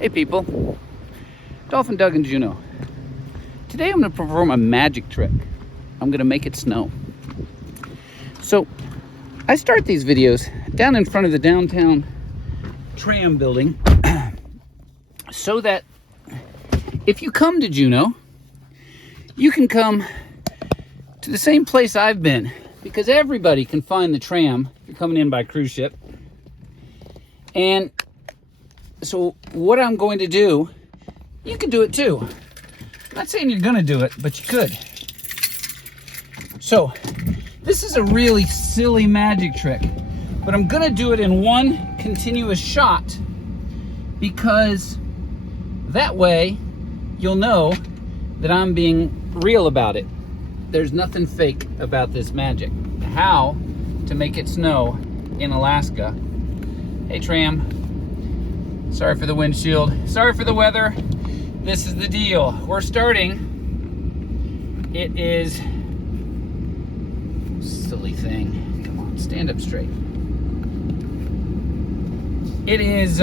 Hey people, Dolphin Doug and Juneau. Today I'm going to perform a magic trick. I'm going to make it snow. So I start these videos down in front of the downtown tram building so that if you come to Juneau, you can come to the same place I've been, because everybody can find the tram if you're coming in by cruise ship. And so what I'm going to do, you can do it too. I'm not saying you're going to do it, but you could. So this is a really silly magic trick, but I'm going to do it in one continuous shot, because that way you'll know that I'm being real about it. There's nothing fake about this magic. How to make it snow in Alaska. Hey tram. Sorry for the windshield. Sorry for the weather. This is the deal. We're starting. It is... Silly thing. Come on, stand up straight. It is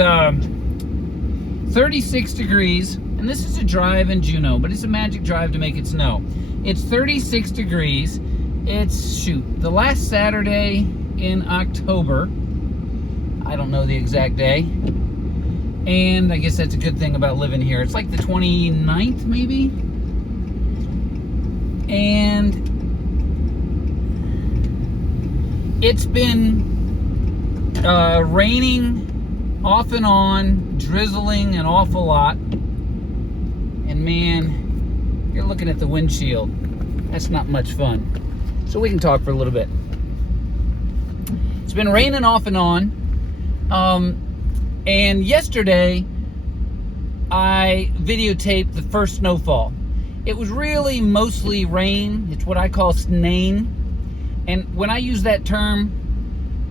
36 degrees, and this is a drive in Juneau, but it's a magic drive to make it snow. It's 36 degrees. It's, the last Saturday in October. I don't know the exact day. And I guess that's a good thing about living here. It's like the 29th, maybe? And it's been raining off and on, drizzling an awful lot. And man, you're looking at the windshield. That's not much fun. So we can talk for a little bit. It's been raining off and on. And yesterday, I videotaped the first snowfall. It was really mostly rain. It's what I call snain. And when I use that term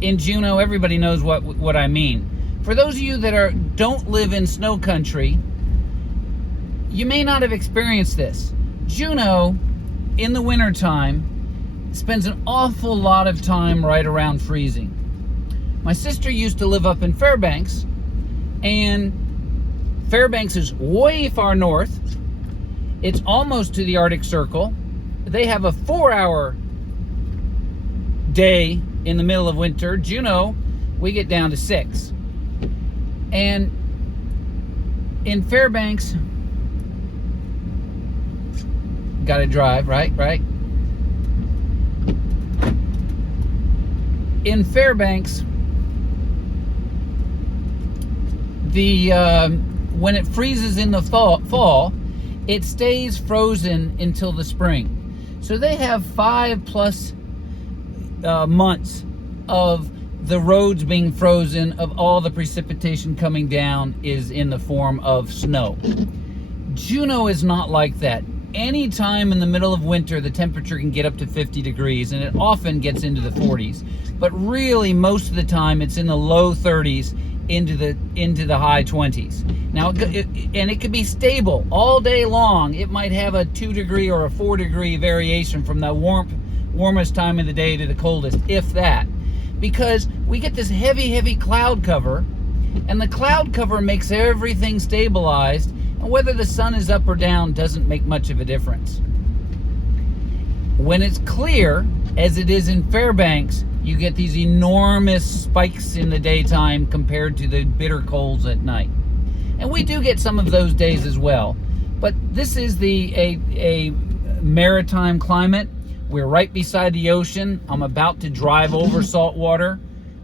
in Juneau, everybody knows what I mean. For those of you that don't live in snow country, you may not have experienced this. Juneau, in the wintertime, spends an awful lot of time right around freezing. My sister used to live up in Fairbanks, and Fairbanks is way far north. It's almost to the Arctic Circle. They have a 4-hour day in the middle of winter. Juneau, we get down to 6. And in Fairbanks, gotta drive, right? In Fairbanks, when it freezes in the fall, it stays frozen until the spring. So they have 5+ months of the roads being frozen, of all the precipitation coming down is in the form of snow. Juneau is not like that. Any time in the middle of winter, the temperature can get up to 50 degrees, and it often gets into the 40s. But really, most of the time, it's in the low 30s into the high 20s. Now, it could be stable all day long. It might have a 2-degree or a 4-degree variation from the warmest time of the day to the coldest, if that. Because we get this heavy cloud cover, and the cloud cover makes everything stabilized, and whether the sun is up or down doesn't make much of a difference. When it's clear, as it is in Fairbanks, you get these enormous spikes in the daytime compared to the bitter colds at night. And we do get some of those days as well. But this is a maritime climate. We're right beside the ocean. I'm about to drive over salt water.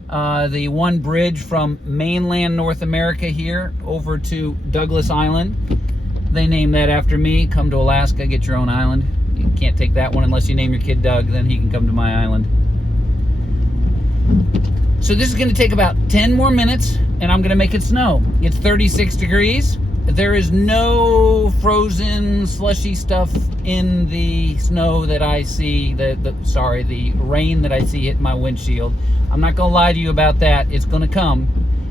The one bridge from mainland North America here over to Douglas Island. They named that after me. Come to Alaska, get your own island. You can't take that one unless you name your kid Doug, then he can come to my island. So this is going to take about 10 more minutes, and I'm going to make it snow. It's 36 degrees. There is no frozen, slushy stuff in the snow that I see, the rain that I see hit my windshield. I'm not going to lie to you about that. It's going to come.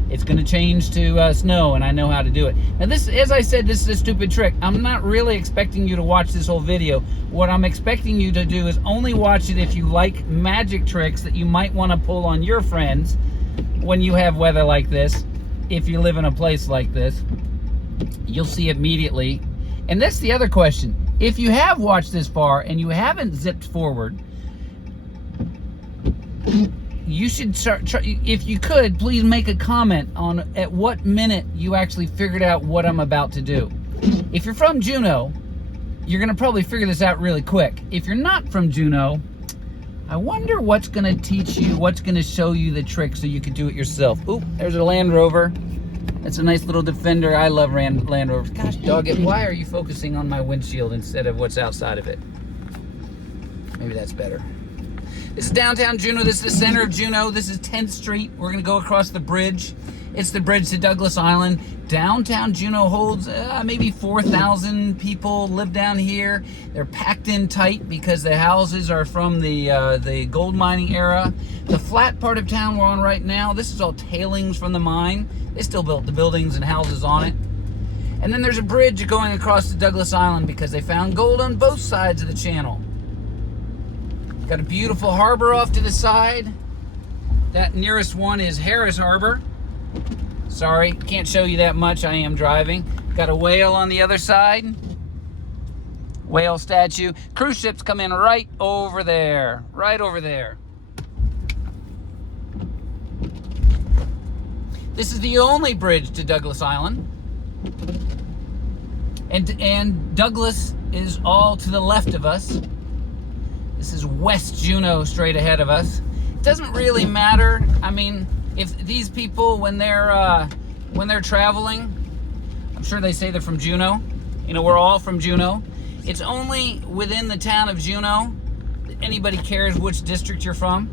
It's going to change to snow, and I know how to do it. Now this, as I said, this is a stupid trick. I'm not really expecting you to watch this whole video. What I'm expecting you to do is only watch it if you like magic tricks that you might want to pull on your friends when you have weather like this, if you live in a place like this. you'll see immediately. And that's the other question. If you have watched this far and you haven't zipped forward, you should start, if you could, please make a comment on at what minute you actually figured out what I'm about to do. If you're from Juneau, you're going to probably figure this out really quick. If you're not from Juneau, I wonder what's going to teach you, what's going to show you the trick so you can do it yourself. Oop, there's a Land Rover. That's a nice little Defender. I love Land Rovers. Gosh, dog it, why are you focusing on my windshield instead of what's outside of it? Maybe that's better. This is downtown Juneau. This is the center of Juneau. This is 10th Street. We're going to go across the bridge. It's the bridge to Douglas Island. Downtown Juneau holds maybe 4,000 people live down here. They're packed in tight because the houses are from the gold mining era. The flat part of town we're on right now, this is all tailings from the mine. They still built the buildings and houses on it. And then there's a bridge going across to Douglas Island because they found gold on both sides of the channel. Got a beautiful harbor off to the side. That nearest one is Harris Harbor. Sorry, can't show you that much. I am driving. Got a whale on the other side. Whale statue. Cruise ships come in right over there. Right over there. This is the only bridge to Douglas Island. And Douglas is all to the left of us. This is West Juneau straight ahead of us. It doesn't really matter. I mean, if these people, when they're traveling, I'm sure they say they're from Juneau. You know, we're all from Juneau. It's only within the town of Juneau that anybody cares which district you're from.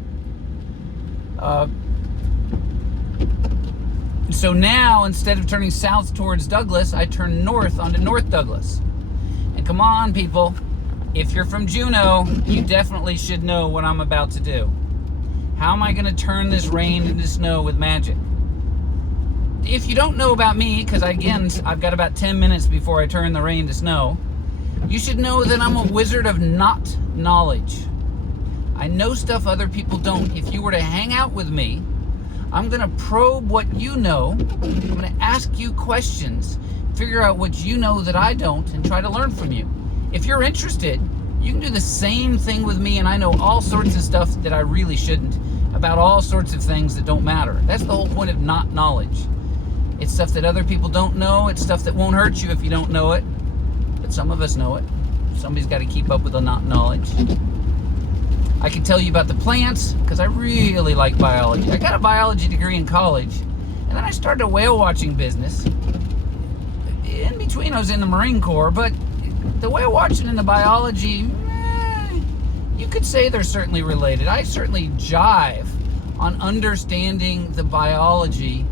So now, instead of turning south towards Douglas, I turn north onto North Douglas. And come on, people. If you're from Juneau, you definitely should know what I'm about to do. How am I going to turn this rain into snow with magic? If you don't know about me, because again, I've got about 10 minutes before I turn the rain to snow, you should know that I'm a wizard of not knowledge. I know stuff other people don't. If you were to hang out with me, I'm going to probe what you know. I'm going to ask you questions, figure out what you know that I don't, and try to learn from you. If you're interested, you can do the same thing with me, and I know all sorts of stuff that I really shouldn't about all sorts of things that don't matter. That's the whole point of not knowledge. It's stuff that other people don't know. It's stuff that won't hurt you if you don't know it. But some of us know it. Somebody's got to keep up with the not knowledge. I can tell you about the plants because I really like biology. I got a biology degree in college, and then I started a whale watching business. In between, I was in the Marine Corps, but the whale watching and the biology, you could say they're certainly related. I certainly jive on understanding the biology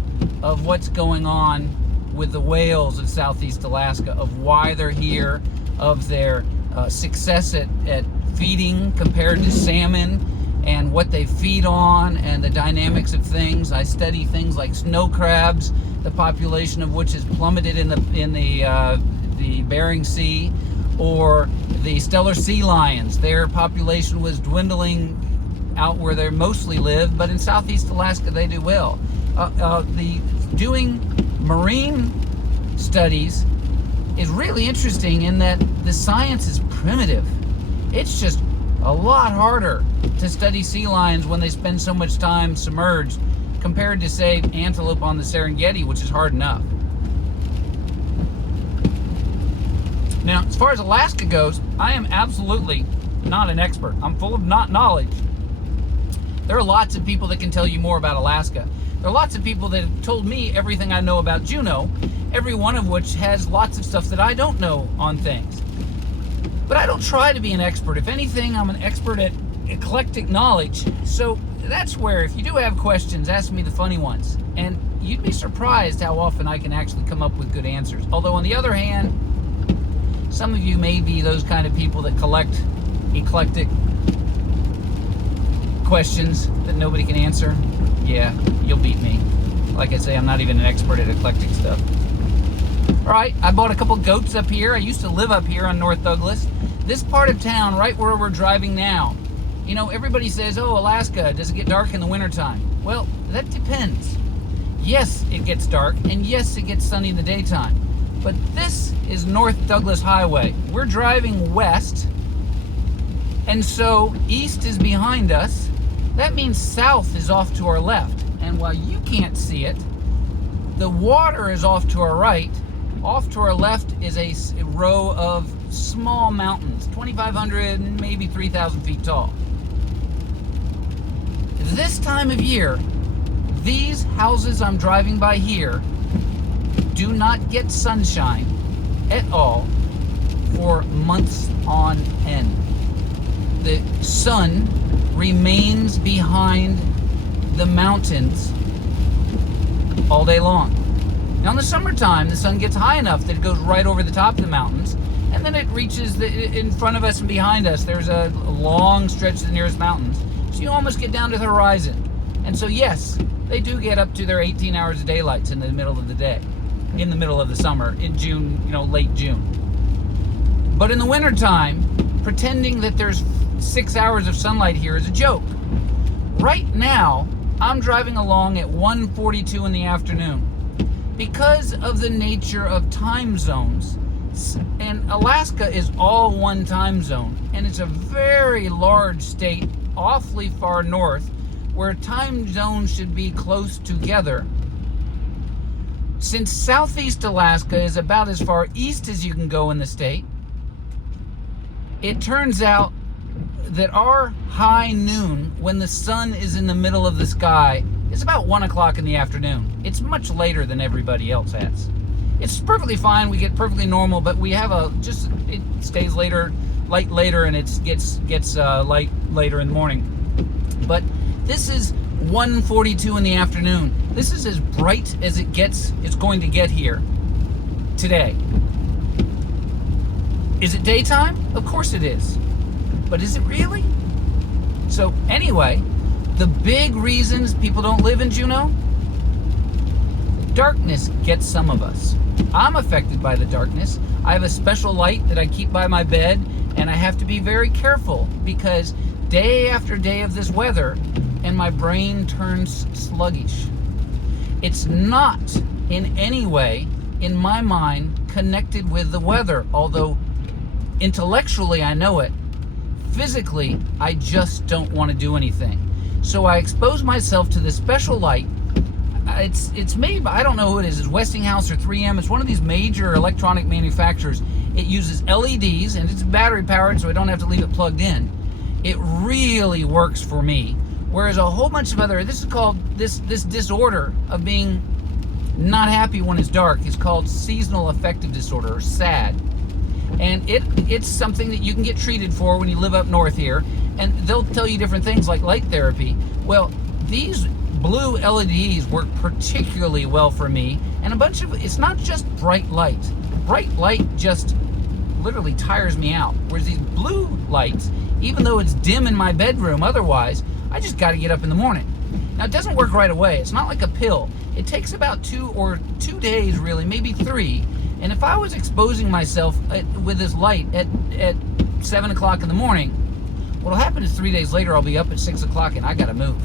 of what's going on with the whales of Southeast Alaska, of why they're here, of their success at feeding compared to salmon, and what they feed on, and the dynamics of things. I study things like snow crabs, the population of which has plummeted in the Bering Sea, or the Steller sea lions. Their population was dwindling out where they mostly live, but in Southeast Alaska they do well. Doing marine studies is really interesting in that the science is primitive. It's just a lot harder to study sea lions when they spend so much time submerged compared to, say, antelope on the Serengeti, which is hard enough. Now, as far as Alaska goes, I am absolutely not an expert. I'm full of not knowledge. There are lots of people that can tell you more about Alaska. There are lots of people that have told me everything I know about Juneau, every one of which has lots of stuff that I don't know on things. But I don't try to be an expert. If anything, I'm an expert at eclectic knowledge. So that's where, if you do have questions, ask me the funny ones. And you'd be surprised how often I can actually come up with good answers. Although, on the other hand, some of you may be those kind of people that collect eclectic questions that nobody can answer. Yeah, you'll beat me. Like I say, I'm not even an expert at eclectic stuff. All right, I bought a couple goats up here. I used to live up here on North Douglas. This part of town, right where we're driving now, you know, everybody says, oh, Alaska, does it get dark in the wintertime? Well, that depends. Yes, it gets dark, and yes, it gets sunny in the daytime. But this is North Douglas Highway. We're driving west, and so east is behind us. That means south is off to our left. And while you can't see it, the water is off to our right. Off to our left is a row of small mountains, 2,500, maybe 3,000 feet tall. This time of year, these houses I'm driving by here do not get sunshine at all for months on end. The sun remains behind the mountains all day long. Now in the summertime, the sun gets high enough that it goes right over the top of the mountains, and then it reaches in front of us and behind us. There's a long stretch to the nearest mountains, so you almost get down to the horizon. And so yes, they do get up to their 18 hours of daylights in the middle of the day, in the middle of the summer, in June, late June. But in the wintertime, pretending that there's 6 hours of sunlight here is a joke. Right now, I'm driving along at 1:42 in the afternoon. Because of the nature of time zones, and Alaska is all one time zone, and it's a very large state, awfully far north, where time zones should be close together. Since southeast Alaska is about as far east as you can go in the state, it turns out that our high noon, when the sun is in the middle of the sky, is about 1 o'clock in the afternoon. It's much later than everybody else has. It's perfectly fine, we get perfectly normal, but we have it stays light later, and it gets light later in the morning. But this is 1:42 in the afternoon. This is as bright as it's going to get here today. Is it daytime? Of course it is. But is it really? So anyway, the big reasons people don't live in Juneau, darkness gets some of us. I'm affected by the darkness. I have a special light that I keep by my bed, and I have to be very careful because day after day of this weather, and my brain turns sluggish. It's not in any way, in my mind, connected with the weather, although intellectually I know it. Physically, I just don't want to do anything. So I expose myself to this special light. It's made by, I don't know who it is. It's Westinghouse or 3M. It's one of these major electronic manufacturers. It uses LEDs, and it's battery powered, so I don't have to leave it plugged in. It really works for me. Whereas a whole bunch of this is called, this disorder of being not happy when it's dark is called seasonal affective disorder, or SAD. And it's something that you can get treated for when you live up north here, and they'll tell you different things like light therapy. Well, these blue LEDs work particularly well for me, and it's not just bright light. Bright light just literally tires me out. Whereas these blue lights, even though it's dim in my bedroom otherwise, I just got to get up in the morning. Now, it doesn't work right away. It's not like a pill. It takes about 2 days, really, maybe 3. And if I was exposing myself with this light at 7 o'clock in the morning, what'll happen is 3 days later, I'll be up at 6 o'clock and I got to move.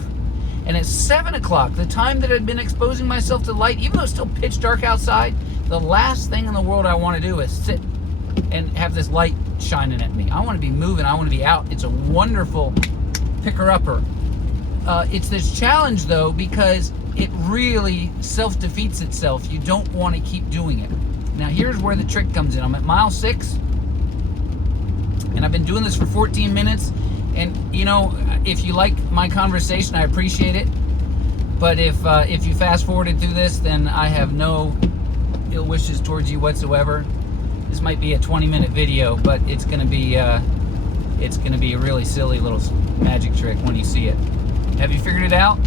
And at 7 o'clock, the time that I'd been exposing myself to light, even though it's still pitch dark outside, the last thing in the world I want to do is sit and have this light shining at me. I want to be moving. I want to be out. It's a wonderful picker-upper. It's this challenge, though, because it really self-defeats itself. You don't want to keep doing it. Now, here's where the trick comes in. I'm at mile 6, and I've been doing this for 14 minutes. And, if you like my conversation, I appreciate it. But if you fast forwarded through this, then I have no ill wishes towards you whatsoever. This might be a 20-minute video, but it's going to be a really silly little magic trick when you see it. Have you figured it out?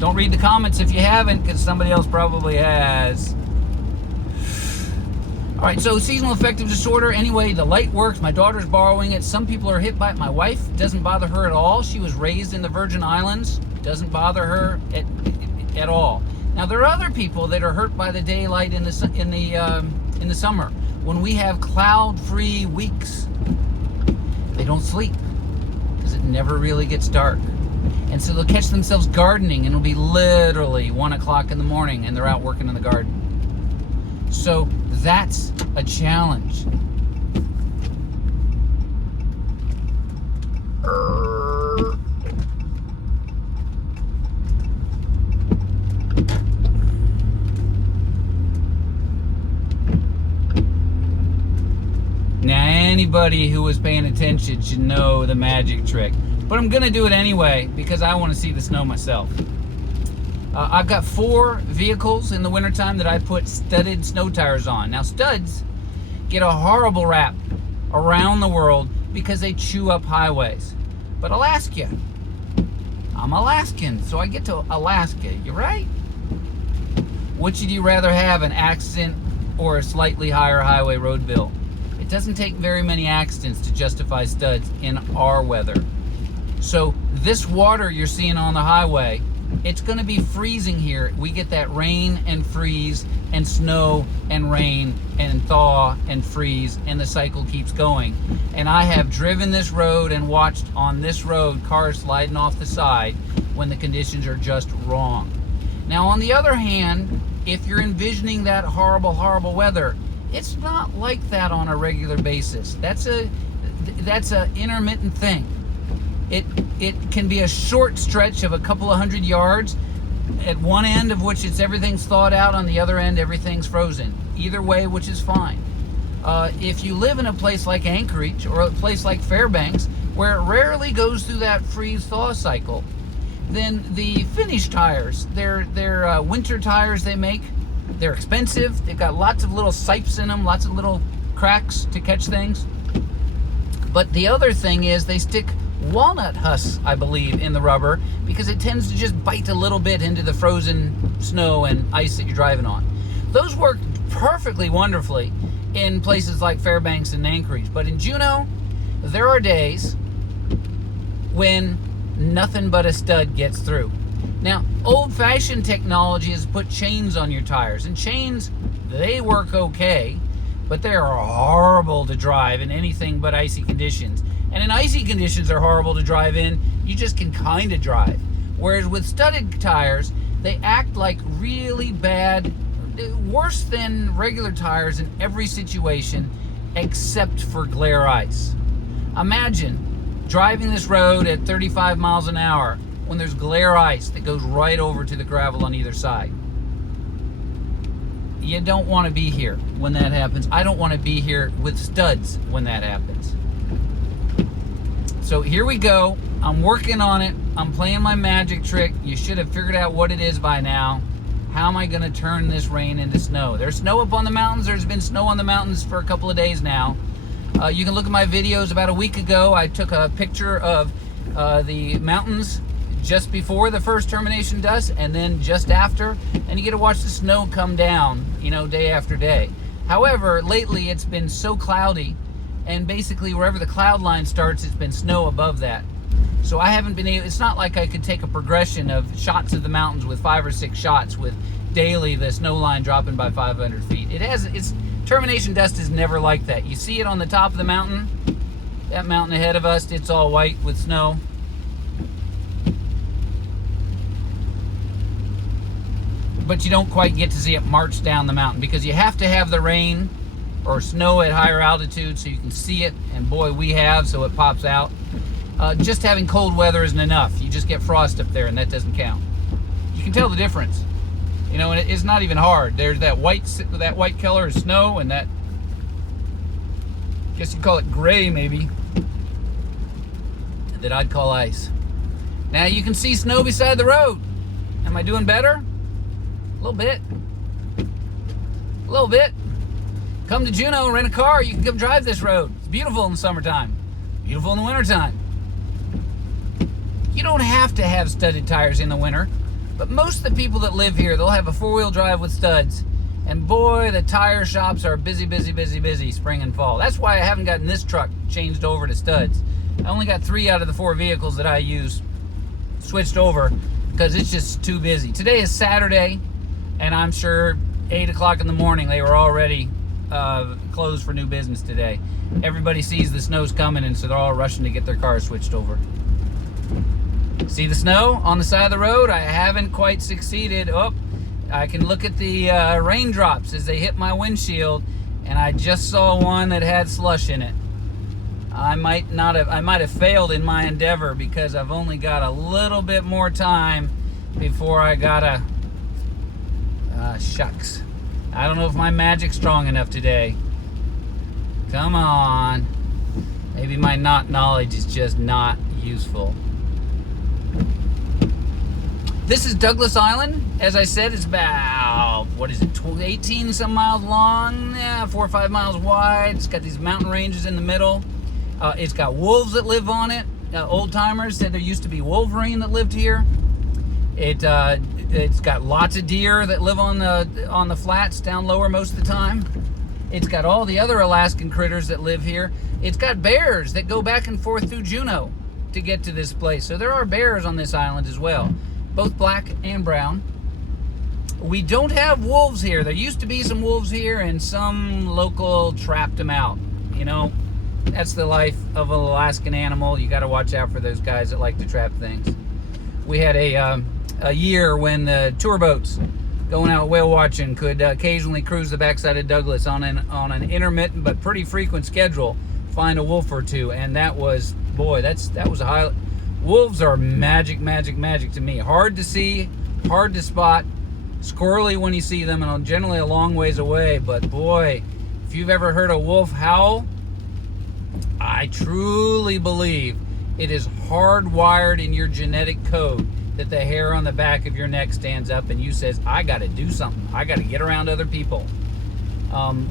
Don't read the comments if you haven't, because somebody else probably has. All right, so seasonal affective disorder. Anyway, the light works. My daughter's borrowing it. Some people are hit by it. My wife, doesn't bother her at all. She was raised in the Virgin Islands. Doesn't bother her at all. Now, there are other people that are hurt by the daylight in the summer. When we have cloud-free weeks, they don't sleep because it never really gets dark. And so they'll catch themselves gardening, and it'll be literally 1 o'clock in the morning, and they're out working in the garden. So That's a challenge. Now, anybody who was paying attention should know the magic trick. But I'm going to do it anyway because I want to see the snow myself. I've got 4 vehicles in the wintertime that I put studded snow tires on. Now, studs get a horrible rap around the world because they chew up highways. But Alaska, I'm Alaskan, so I get to Alaska. You right? Which would you rather have, an accident or a slightly higher highway road bill? It doesn't take very many accidents to justify studs in our weather. So this water you're seeing on the highway, it's going to be freezing here. We get that rain and freeze and snow and rain and thaw and freeze, and the cycle keeps going. And I have driven this road and watched on this road cars sliding off the side when the conditions are just wrong. Now, on the other hand, if you're envisioning that horrible, horrible weather, it's not like that on a regular basis. That's a intermittent thing. It can be a short stretch of a couple of 100 yards, at one end of which everything's thawed out, on the other end everything's frozen. Either way, which is fine. If you live in a place like Anchorage or a place like Fairbanks, where it rarely goes through that freeze-thaw cycle, then the finished tires, they're winter tires they make, they're expensive. They've got lots of little sipes in them, lots of little cracks to catch things. But the other thing is they stick walnut husks, I believe, in the rubber because it tends to just bite a little bit into the frozen snow and ice that you're driving on. Those work perfectly wonderfully in places like Fairbanks and Anchorage. But in Juneau, there are days when nothing but a stud gets through. Now, old-fashioned technology has put chains on your tires, and chains, they work okay, but they are horrible to drive in anything but icy conditions. And in icy conditions, they're horrible to drive in. You just can kind of drive. Whereas with studded tires, they act like really bad, worse than regular tires in every situation except for glare ice. Imagine driving this road at 35 miles an hour when there's glare ice that goes right over to the gravel on either side. You don't want to be here when that happens. I don't want to be here with studs when that happens. So here we go. I'm working on it. I'm playing my magic trick. You should have figured out what it is by now. How am I going to turn this rain into snow? There's snow up on the mountains. There's been snow on the mountains for a couple of days now. You can look at my videos. About a week ago, I took a picture of the mountains just before the first termination dust and then just after, and you get to watch the snow come down, day after day. However, lately it's been so cloudy, and basically wherever the cloud line starts, it's been snow above that. So I haven't been able, it's not like I could take a progression of shots of the mountains with 5 or 6 shots with daily the snow line dropping by 500 feet. It's termination dust is never like that. You see it on the top of the mountain, that mountain ahead of us, it's all white with snow. But you don't quite get to see it march down the mountain because you have to have the rain or snow at higher altitude so you can see it, and boy, we have, so it pops out. Just having cold weather isn't enough. You just get frost up there, and that doesn't count. You can tell the difference, and it's not even hard. There's that white color is snow, and that, I guess you'd call it gray maybe, that I'd call ice. Now you can see snow beside the road. Am I doing better? A little bit. A little bit. Come to Juneau, rent a car, you can come drive this road. It's beautiful in the summertime. Beautiful in the wintertime. You don't have to have studded tires in the winter, but most of the people that live here, they'll have a 4-wheel drive with studs. And boy, the tire shops are busy, busy, busy, busy spring and fall. That's why I haven't gotten this truck changed over to studs. I only got 3 out of the 4 vehicles that I use switched over because it's just too busy. Today is Saturday, and I'm sure 8 o'clock in the morning they were already closed for new business today. Everybody sees the snow's coming, and so they're all rushing to get their cars switched over. See the snow on the side of the road? I haven't quite succeeded. Oh, I can look at the raindrops as they hit my windshield, and I just saw one that had slush in it. I might have failed in my endeavor because I've only got a little bit more time before I gotta, shucks. I don't know if my magic's strong enough today. Come on. Maybe my knowledge is just not useful. This is Douglas Island. As I said, it's about, 18 some miles long? Yeah, 4 or 5 miles wide. It's got these mountain ranges in the middle. It's got wolves that live on it. Old timers said there used to be Wolverine that lived here. It's got lots of deer that live on the flats down lower most of the time. It's got all the other Alaskan critters that live here. It's got bears that go back and forth through Juneau to get to this place. So there are bears on this island as well, both black and brown. We don't have wolves here. There used to be some wolves here, and some local trapped them out. You know, that's the life of an Alaskan animal. You got to watch out for those guys that like to trap things. We had a year when the tour boats going out whale watching could occasionally cruise the backside of Douglas on an intermittent but pretty frequent schedule, find a wolf or two, and that was, boy, that was a highlight. Wolves are magic to me. Hard to see, hard to spot, squirrely when you see them, and generally a long ways away. But boy, if you've ever heard a wolf howl, I truly believe it is hardwired in your genetic code that the hair on the back of your neck stands up and you says, I got to do something. I got to get around other people.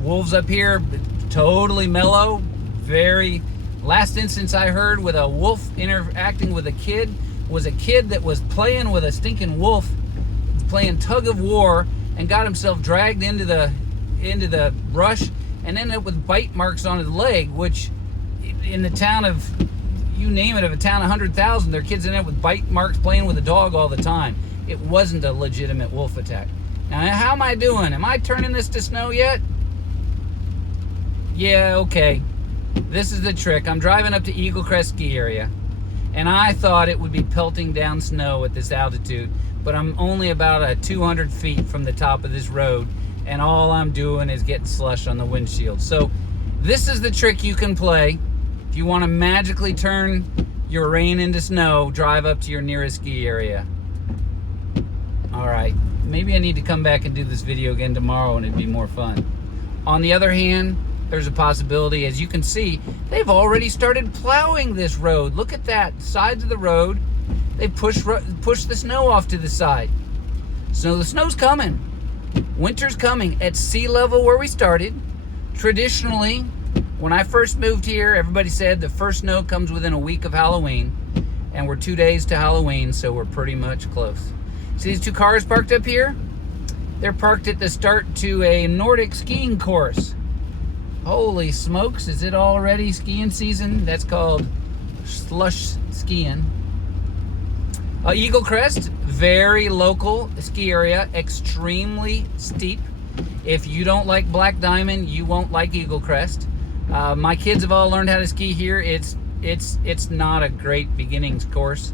Wolves up here, totally mellow. Last instance I heard with a wolf interacting with a kid was a kid that was playing with a stinking wolf, playing tug of war, and got himself dragged into the brush and ended up with bite marks on his leg, which in the town of, you name it, of a town of 100,000, their kids end up with bite marks playing with a dog all the time. It wasn't a legitimate wolf attack. Now, how am I doing? Am I turning this to snow yet? Yeah, okay. This is the trick. I'm driving up to Eagle Crest ski area, and I thought it would be pelting down snow at this altitude, but I'm only about 200 feet from the top of this road, and all I'm doing is getting slush on the windshield. So this is the trick you can play. If you want to magically turn your rain into snow, drive up to your nearest ski area. All right, maybe I need to come back and do this video again tomorrow and it'd be more fun. On the other hand, there's a possibility, as you can see, they've already started plowing this road. Look at that, sides of the road. They push the snow off to the side. So the snow's coming. Winter's coming at sea level where we started. Traditionally, when I first moved here, everybody said the first snow comes within a week of Halloween, and we're 2 days to Halloween, so we're pretty much close. See these two cars parked up here? They're parked at the start to a Nordic skiing course. Holy smokes, is it already skiing season? That's called slush skiing. Eagle Crest, very local ski area, extremely steep. If you don't like Black Diamond, you won't like Eagle Crest. My kids have all learned how to ski here. It's not a great beginnings course.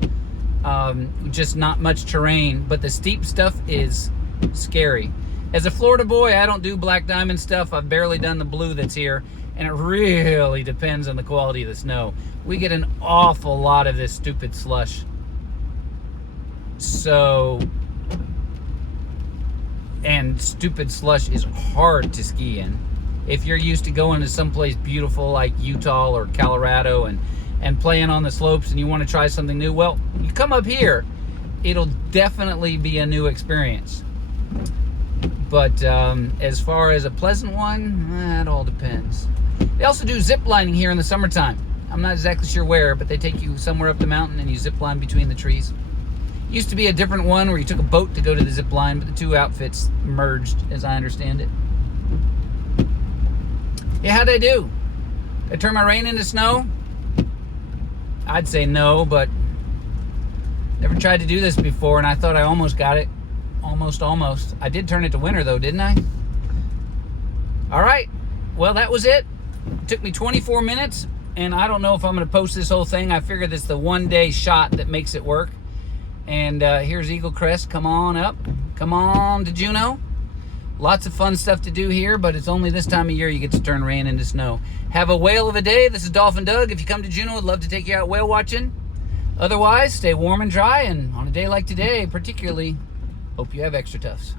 Just not much terrain, but the steep stuff is scary. As a Florida boy, I don't do Black Diamond stuff. I've barely done the blue that's here, and it really depends on the quality of the snow. We get an awful lot of this stupid slush. And stupid slush is hard to ski in. If you're used to going to someplace beautiful like Utah or Colorado and playing on the slopes and you want to try something new, well, you come up here, it'll definitely be a new experience. But as far as a pleasant one, it all depends. They also do zip lining here in the summertime. I'm not exactly sure where, but they take you somewhere up the mountain and you zip line between the trees. Used to be a different one where you took a boat to go to the zip line, but the two outfits merged, as I understand it. Yeah, how'd I do? Did I turn my rain into snow? I'd say no, but never tried to do this before, and I thought I almost got it. Almost. I did turn it to winter, though, didn't I? All right. Well, that was it. It took me 24 minutes, and I don't know if I'm going to post this whole thing. I figured it's the one-day shot that makes it work. And here's Eagle Crest. Come on up. come on to Juneau. Lots of fun stuff to do here, but it's only this time of year you get to turn rain into snow. Have a whale of a day. This is Dolphin Doug. If you come to Juneau, I'd love to take you out whale watching. Otherwise, stay warm and dry, and on a day like today, particularly, hope you have extra tufts.